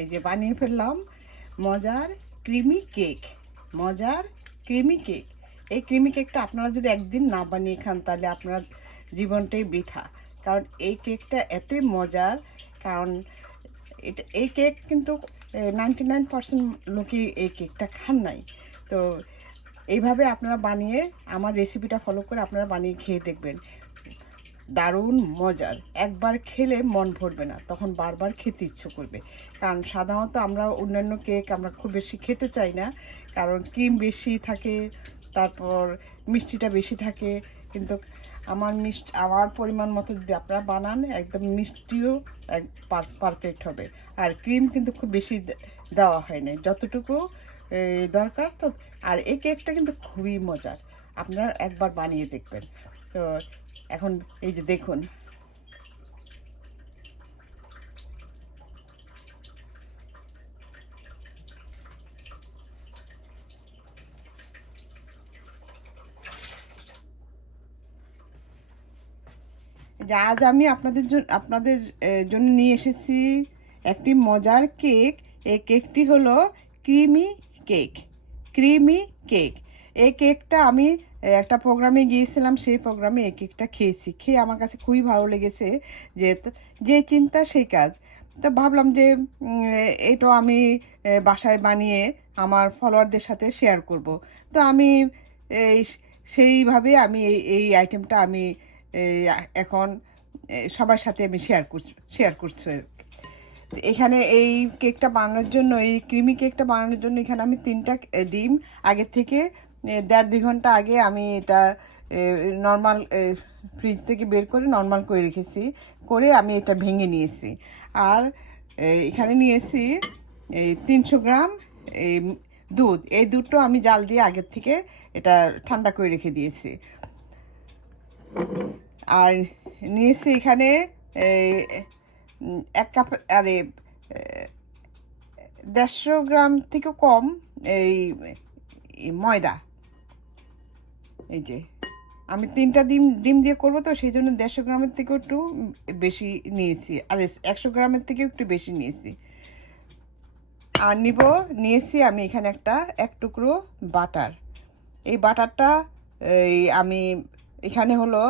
এই যে বানিয়ে ফেললাম মজার ক্রিমি কেক, মজার ক্রিমি কেক। এই ক্রিমি কেকটা আপনারা যদি একদিন না বানিয়ে খান, তাহলে আপনার জীবনটাই বৃথা। কারণ এই কেকটা এতই মজার, কারণ এটা, এই কেক কিন্তু নাইনটি নাইন পার্সেন্ট লোকই এই কেকটা খান নাই। তো, এইভাবে আপনারা বানিয়ে, আমার রেসিপিটা ফলো করে আপনারা বানিয়ে খেয়ে দেখবেন। দারুণ মজার। একবার খেলে মন ভরবে না, তখন বারবার খেতে ইচ্ছে করবে। কারণ সাধারণত আমরা অন্যান্য কেক আমরা খুব বেশি খেতে চাই না, কারণ ক্রিম বেশি থাকে, তারপর মিষ্টিটা বেশি থাকে। কিন্তু আমার মিষ্টি, আমার পরিমাণ মতো যদি আপনারা বানান, একদম মিষ্টিও এক পারফেক্ট হবে। আর ক্রিম কিন্তু খুব বেশি দেওয়া হয় না যতটুকু দরকার তো, আর এই কেকটা কিন্তু খুবই মজার। আপনারা একবার বানিয়ে দেখবেন। তো এখন এই যে দেখুন। যে আজ আমি আপনাদের জন্য আপনাদের জন্য নিয়ে এসেছি একটি মজার কেক। এই কেকটি হলো ক্রিমি কেক। Creamy cake. এই কেকটা আমি একটা প্রোগ্রামে গিয়েছিলাম, সেই প্রোগ্রামে এই কেকটা খেয়েছি। খেয়ে আমার কাছে খুবই ভালো লেগেছে যে যে চিন্তা সেই কাজ। তো ভাবলাম যে এটাও আমি বাসায় বানিয়ে আমার ফলোয়ারদের সাথে শেয়ার করব। তো আমি এই সেইভাবে আমি এই এই আইটেমটা আমি এখন সবার সাথে আমি শেয়ার করছি শেয়ার করছি এখানে এই কেকটা বানানোর জন্য, এই ক্রিমি কেকটা বানানোর জন্য এখানে আমি তিনটা ডিম, আগের থেকে দেড় দুই ঘণ্টা আগে আমি এটা নর্মাল ফ্রিজ থেকে বের করে নর্মাল করে রেখেছি। করে আমি এটা ভেঙে নিয়েছি। আর এখানে নিয়েছি এই তিনশো গ্রাম এই দুধ। এই দুধটা আমি জাল দিয়ে আগের থেকে এটা ঠান্ডা করে রেখে দিয়েছি। আর নিয়েছি এখানে এক কাপ, আরে দেড়শো গ্রাম থেকে কম এই ময়দা। এই যে, আমি তিনটা ডিম ডিম দিয়ে করব তো, সেই জন্য দেড়শো গ্রামের থেকেও একটু বেশি নিয়েছি। আর একশো গ্রামের থেকেও একটু বেশি নিয়েছি। আর নিব, নিয়েছি আমি এখানে একটা, এক টুকরো বাটার। এই বাটারটা, এই আমি এখানে হলো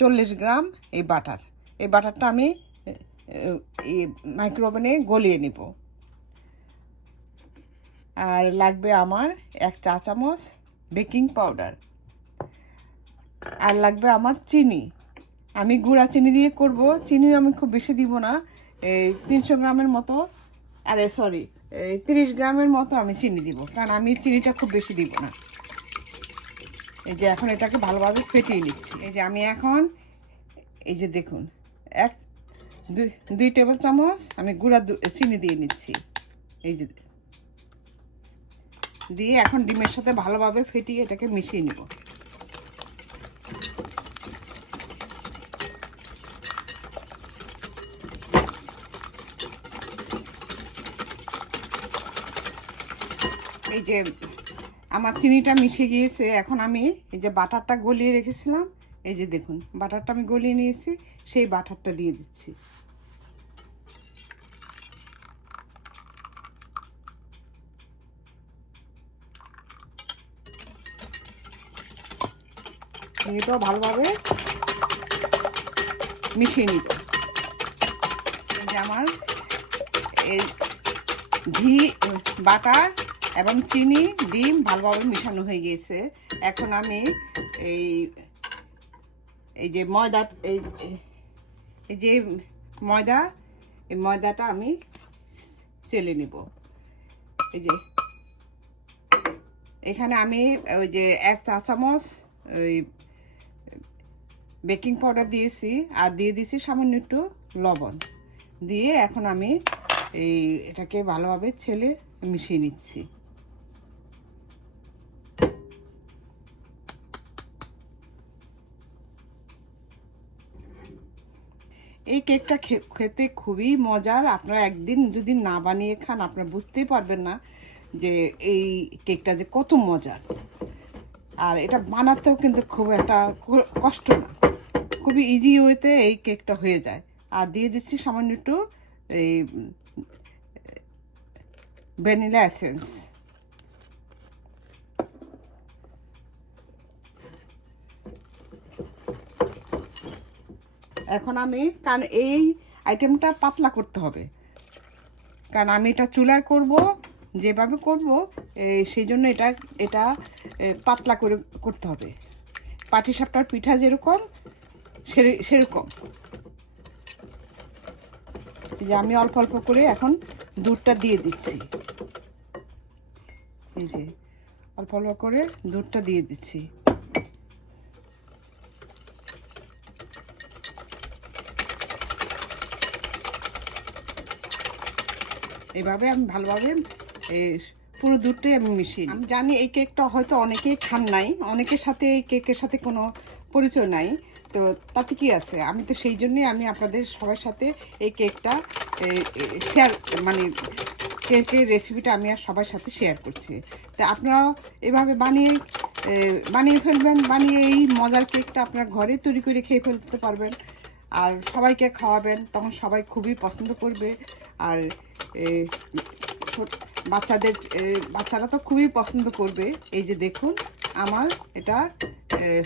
চল্লিশ গ্রাম এই বাটার। এই বাটারটা আমি মাইক্রোওভেনে গলিয়ে নিব। আর লাগবে আমার এক চা চামচ বেকিং পাউডার। আর লাগবে আমার চিনি। আমি গুঁড়া চিনি দিয়ে করব। চিনি আমি খুব বেশি দিব না। এই তিনশো গ্রামের মতো, আরে সরি এই তিরিশ গ্রামের মতো আমি চিনি দিব। কারণ আমি চিনিটা খুব বেশি দিব না। এই যে এখন এটাকে ভালোভাবে ফেটিয়ে নিচ্ছি। এই যে আমি এখন, এই যে দেখুন, এক, দুই দুই টেবিল চামচ আমি গুঁড়া চিনি দিয়ে নিচ্ছি। এই যে দিয়ে এখন ডিমের সাথে ভালোভাবে ফেটিয়ে এটাকে মিশিয়ে নেব। এই যে আমার চিনিটা মিশে গিয়েছে, এখন আমি এই যে বাটারটা গলিয়ে রেখেছিলাম। এই যে দেখুন, বাটারটা আমি গলিয়ে নিয়েছি, সেই বাটারটা দিয়ে দিচ্ছি। এটাও ভালোভাবে মিশিয়ে এই যে আমার এই ঘি, বাটার এবং চিনি, ডিম ভালোভাবে মিশানো হয়ে গিয়েছে। এখন আমি এই এই যে ময়দা, এই এই যে ময়দা, এই ময়দাটা আমি চেলে নিব। এই যে, এখানে আমি ওই যে এক চা চামচ ওই বেকিং পাউডার দিয়েছি, আর দিয়ে দিয়েছি সামান্য একটু লবণ। দিয়ে এখন আমি এই এটাকে ভালোভাবে ছেলে মিশিয়ে নিচ্ছি। এই কেকটা খেতে খুবই মজার। আপনারা একদিন যদি না বানিয়ে খান, আপনারা বুঝতেই পারবেন না যে এই কেকটা যে কত মজার। আর এটা বানাতেও কিন্তু খুব একটা কষ্ট না। খুবই ইজি ওয়েতে এই কেকটা হয়ে যায়। আর দিয়ে দিচ্ছি সামান্য একটু এই ভ্যানিলা এসেন্স এখন আমি, কারণ এই আইটেমটা পাতলা করতে হবে। কারণ আমি এটা চুলায় করব, যেভাবে করব সেই জন্য এটা এটা পাতলা করে করতে হবে। পাটিসাপটার পিঠা যেরকম সেরকম। এই যে আমি অল্প অল্প করে এখন দুধটা দিয়ে দিচ্ছি। এই যে অল্প অল্প করে দুধটা দিয়ে দিচ্ছি। এভাবে আমি ভালোভাবে পুরো দুধটাই আমি মিশিয়ে। আমি জানি এই কেকটা হয়তো অনেকেই খান নাই, অনেকের সাথে এই কেকের সাথে কোনো পরিচয় নাই তো তাতে কি আছে? আমি তো সেই জন্যই আমি আপনাদের সবার সাথে এই কেকটা শেয়ার মানে কেকের রেসিপিটা আমি আর সবার সাথে শেয়ার করছি। তা আপনারাও এভাবে বানিয়ে বানিয়ে ফেলবেন, বানিয়ে এই মজার কেকটা আপনার ঘরে তৈরি করে খেয়ে ফেলতে পারবেন। আর সবাইকে খাওয়াবেন, তখন সবাই খুবই পছন্দ করবে। আর বাচ্চাদের বাচ্চারা তো খুবই পছন্দ করবে। এই যে দেখুন, আমার এটা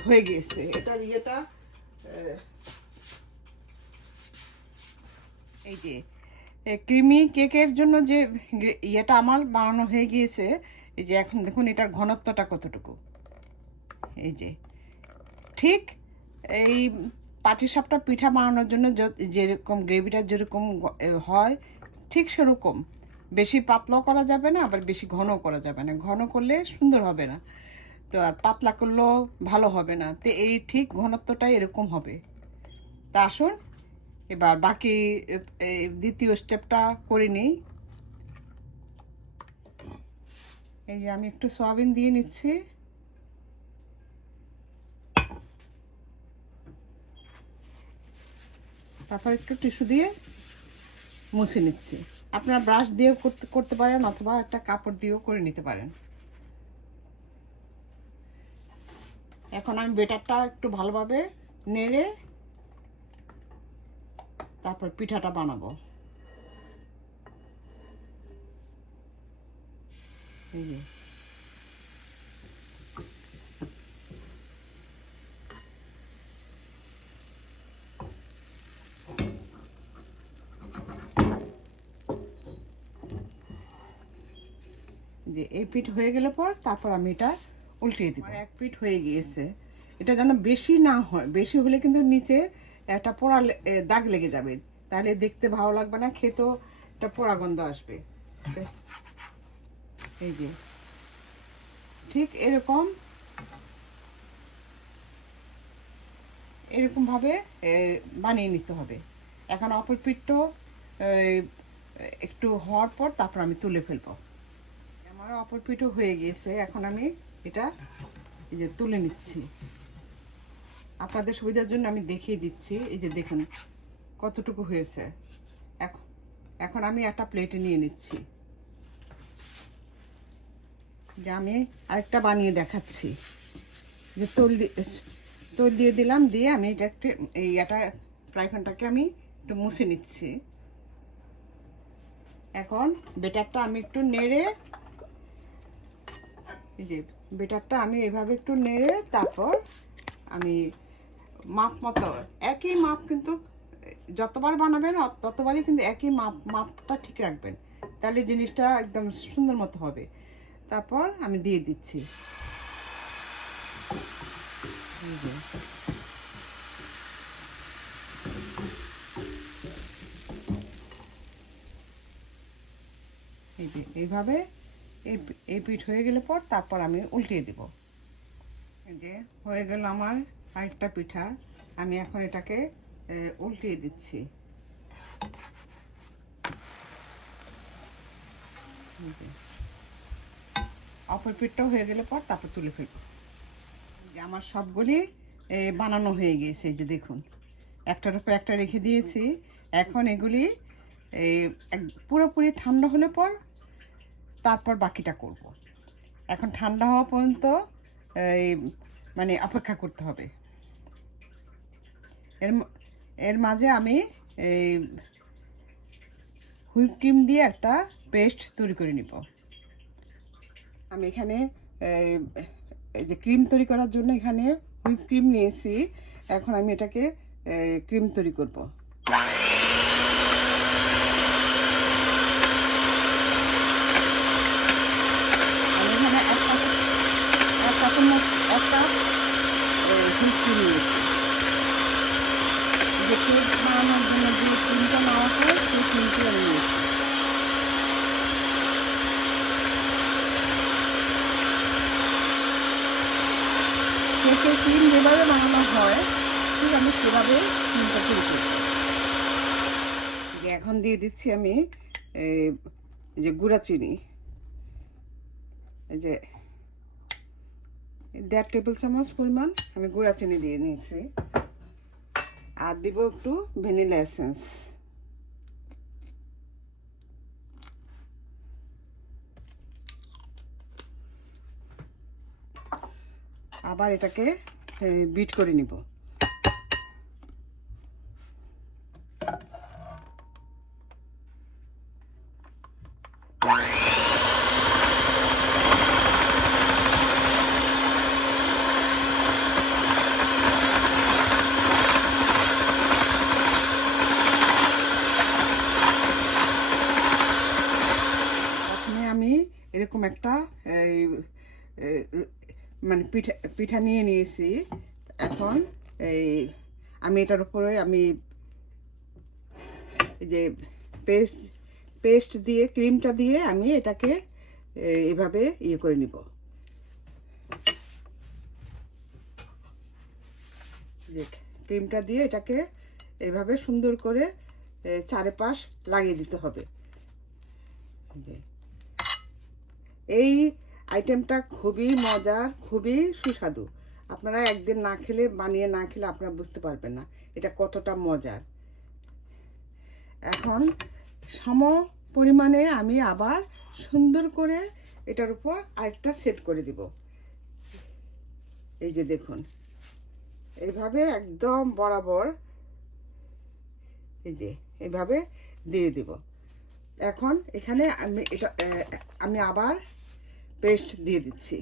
হয়ে গিয়েছে। এটার ইয়েটা এই যে ক্রিমি কেকের জন্য যে ইয়েটা আমার বানানো হয়ে গিয়েছে, এই যে এখন দেখুন এটার ঘনত্বটা কতটুকু। এই যে, ঠিক এই পাটিসাপটা পিঠা বানানোর জন্য যেরকম গ্রেভিটা যেরকম হয়, ঠিক সেরকম। বেশি পাতলাও করা যাবে না, আবার বেশি ঘনও করা যাবে না। ঘন করলে সুন্দর হবে না। তো আর পাতলা করলেও ভালো হবে না। তো এই ঠিক ঘনত্বটা এরকম হবে। তা আসুন, এবার বাকি দ্বিতীয় স্টেপটা করে নিই। এই যে আমি একটু সয়াবিন দিয়ে নিচ্ছি। তারপর একটু টিস্যু দিয়ে মুছে নিচ্ছি। আপনার ব্রাশ দিয়েও করতে করতে পারেন অথবা একটা কাপড় দিয়েও করে নিতে পারেন। এখন আমি বেটারটা একটু ভালোভাবে নেড়ে তারপর পিঠাটা বানাবো। যে। যে এই পিঠ হয়ে গেলে পর তারপর আমি এটা উল্টিয়ে দিব। এক পিঠ হয়ে গিয়েছে। এটা যেন বেশি না হয়, বেশি হলে কিন্তু নিচে একটা পোড়া দাগ লেগে যাবে। তাহলে দেখতে ভালো লাগবে না, খেতেও একটা পোড়া গন্ধ আসবে। এই যে। ঠিক এরকম। এরকমভাবে বানিয়ে নিতে হবে। এখন অপর পিঠটাও একটু হওয়ার পর তারপর আমি তুলে ফেলব। আমার অপর পিঠও হয়ে গিয়েছে। এখন আমি এটা, এই যে তুলে নিচ্ছি। আপনাদের সুবিধার জন্য আমি দেখিয়ে দিচ্ছি। এই যে দেখুন, কতটুকু হয়েছে। এখন এখন আমি একটা প্লেটে নিয়ে নিচ্ছি। যে আমি আরেকটা বানিয়ে দেখাচ্ছি। যে তোল দিয়ে তোল দিয়ে দিলাম, দিয়ে আমি এটা একটু, এই এটা ফ্রাই প্যানটাকে আমি একটু মুছে নিচ্ছি। এখন বেটারটা আমি একটু নেড়ে, এই যে বেটারটা আমি এভাবে একটু নেড়ে তারপর আমি মাপ মতো, একই মাপ কিন্তু, যতবার বানাবেন ততবারই কিন্তু একই মাপ, মাপটা ঠিক রাখবেন। তাহলে জিনিসটা একদম সুন্দর মতো হবে। তারপর আমি দিয়ে দিচ্ছি। এইভাবে এই এই পিঠ হয়ে গেলে পর তারপর আমি উল্টিয়ে দিব। যে হয়ে গেল আমার আরেকটা পিঠা। আমি এখন এটাকে উল্টিয়ে দিচ্ছি। অপর পিঠটাও হয়ে গেলে পর তারপর তুলে ফেলব। যে আমার সবগুলি বানানো হয়ে গিয়েছে, এই যে দেখুন। একটার উপর একটা রেখে দিয়েছি। এখন এগুলি পুরোপুরি ঠান্ডা হলে পর তারপর বাকিটা করব। এখন ঠান্ডা হওয়া পর্যন্ত এই মানে অপেক্ষা করতে হবে। এর এর মাঝে আমি এই হুইপ ক্রিম দিয়ে একটা পেস্ট তৈরি করে নিব। আমি এখানে এই, যে ক্রিম তৈরি করার জন্য এখানে হুইপ ক্রিম নিয়েছি। এখন আমি এটাকে ক্রিম তৈরি করব আমি এখানে এক কাপ এক কাপের মতো এক কাপ হুইপ ক্রিম নিয়েছি যে কেক বানানোর জন্য যে ক্রিমটা নেওয়া হয় সেই ক্রিমটি আমি নিয়েছি কেকের ক্রিম যেভাবে বানানো হয়, ঠিক আমি সেভাবে ক্রিমটা তৈরি করব যে এখন দিয়ে দিচ্ছি আমি যে গুঁড়া চিনি। এই যে দেড় টেবিল চামচ পরিমাণ আমি গুঁড়া চিনি দিয়ে নিয়েছি। আর দিব একটু ভ্যানিলা এসেন্স। আবার এটাকে বিট করে নিব। এরকম একটা মানে পিঠা পিঠা নিয়ে নিয়েছি। এখন এই আমি এটার উপরে আমি যে পেস্ট পেস্ট দিয়ে, ক্রিমটা দিয়ে আমি এটাকে এভাবে ইয়ে করে নিব। ক্রিমটা দিয়ে এটাকে এভাবে সুন্দর করে চারপাশ লাগিয়ে দিতে হবে। এই আইটেমটা খুবই মজার, খুবই সুস্বাদু। আপনারা একদিন না খেলে, বানিয়ে না খেলে আপনারা বুঝতে পারবেন না এটা কতটা মজার। এখন সম পরিমাণে আমি আবার সুন্দর করে এটার উপর আরেকটা সেট করে দিব। এই যে দেখুন, এইভাবে একদম বরাবর এই যে এইভাবে দিয়ে দিব। এখন এখানে আমি এটা আমি আবার পেস্ট দিয়ে দিচ্ছি।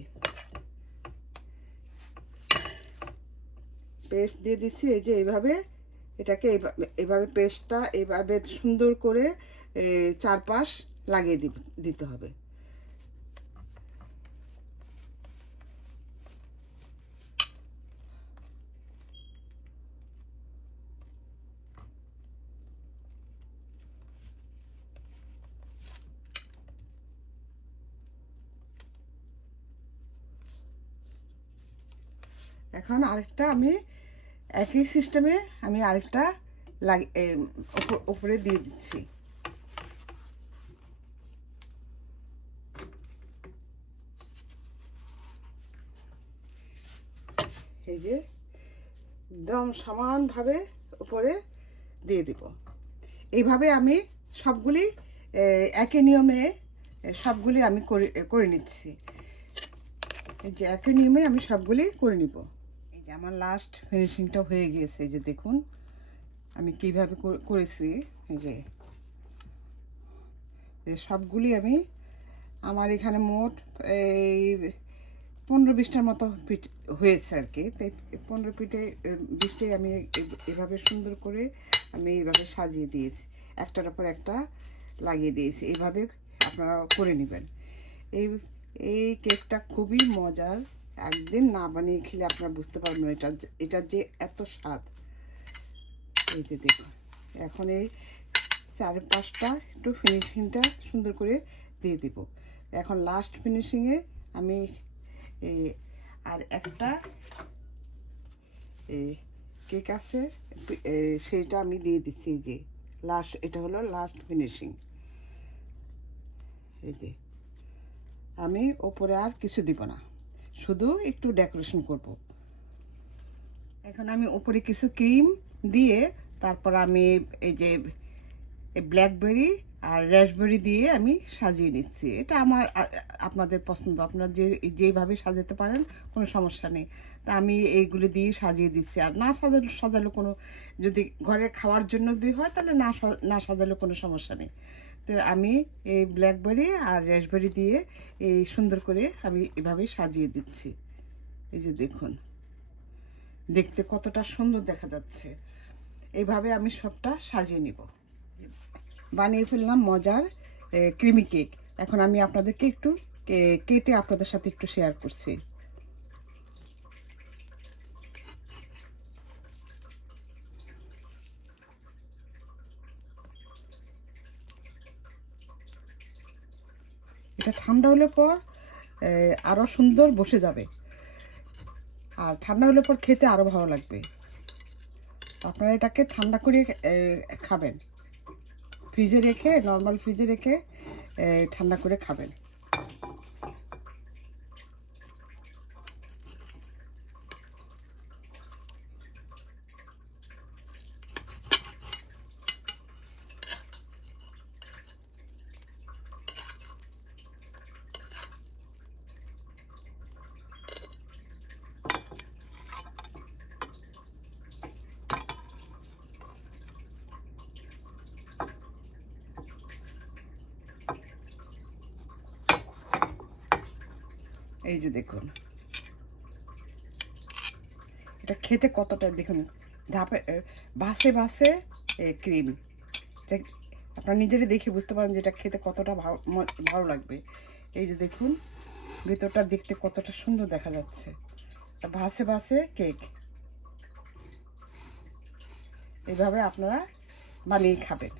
পেস্ট দিয়ে দিচ্ছি, এই যে এইভাবে এটাকে এভাবে পেস্টটা এভাবে সুন্দর করে চারপাশ লাগিয়ে দিতে হবে। এখন আরেকটা আমি একই সিস্টেমে আমি আরেকটা লাগি ওপরে দিয়ে দিচ্ছি। এই যে একদম সমানভাবে উপরে দিয়ে দিব। এইভাবে আমি সবগুলি একই নিয়মে সবগুলি আমি করে করে নিচ্ছি। যে একই নিয়মে আমি সবগুলি করে নিব। যে আমার লাস্ট ফিনিশিংটা হয়ে গিয়েছে যে দেখুন, আমি কীভাবে করেছি যে। সবগুলি আমি আমার এখানে মোট এই পনেরো বিশটার মতো পিঠ হয়েছে আর কি। তাই পনেরো পিঠে বিশটাই আমি এভাবে সুন্দর করে আমি এইভাবে সাজিয়ে দিয়েছি। একটার উপর একটা লাগিয়ে দিয়েছি। এইভাবে আপনারা করে নেবেন। এই এই কেকটা খুবই মজার একদিন না বানিয়ে খেলে আপনারা বুঝতে পারবেন এটা এটা যে এত স্বাদ। এই যে দেখুন, এখন এই চার পাঁচটা একটু ফিনিশিংটা সুন্দর করে দিয়ে দিব। এখন লাস্ট ফিনিশিংয়ে আমি আর একটা কেক আছে সেটা আমি দিয়ে দিচ্ছি এই যে লাস্ট এটা হলো লাস্ট ফিনিশিং এই যে, আমি ওপরে আর কিছু দিব না। শুধু একটু ডেকোরেশন করব। এখন আমি ওপরে কিছু ক্রিম দিয়ে তারপর আমি এই যে ব্ল্যাকবেরি আর র্যাশবেরি দিয়ে আমি সাজিয়ে নিচ্ছি। এটা আমার আপনাদের পছন্দ। আপনারা যে যেইভাবে সাজাতে পারেন, কোনো সমস্যা নেই। তা আমি এইগুলো দিয়ে সাজিয়ে দিচ্ছি। আর না সাজালে সাজালে কোনো, যদি ঘরের খাওয়ার জন্য দিয়ে হয়, তাহলে না না সাজালে কোনো সমস্যা নেই। তো আমি এই ব্ল্যাকবেরি আর র্যাসবেরি দিয়ে এই সুন্দর করে আমি এভাবে সাজিয়ে দিচ্ছি। এই যে দেখুন, দেখতে কতটা সুন্দর দেখা যাচ্ছে। এইভাবে আমি সবটা সাজিয়ে নিব। বানিয়ে ফেললাম মজার ক্রিমি কেক এখন আমি আপনাদেরকে একটু কেটে আপনাদের সাথে একটু শেয়ার করছি। এটা ঠান্ডা হলে পর আরও সুন্দর বসে যাবে। আর ঠান্ডা হলে পর খেতে আরও ভালো লাগবে। আপনারা এটাকে ঠান্ডা করে খাবেন। ফ্রিজে রেখে নর্মাল ফ্রিজে রেখে ঠান্ডা করে খাবেন। এই যে দেখুন। এটা খেতে কতটা, দেখুন, ধাপে বাসে বাসে ক্রিম। এটা আপনারা নিজেরই দেখে বুঝতে পারেন যে এটা খেতে কতটা ভালো ভালো লাগবে। এই যে দেখুন, ভেতরটা দেখতে কতটা সুন্দর দেখা যাচ্ছে। ভাসে ভাসে কেক। এইভাবে আপনারা বানিয়ে খাবেন।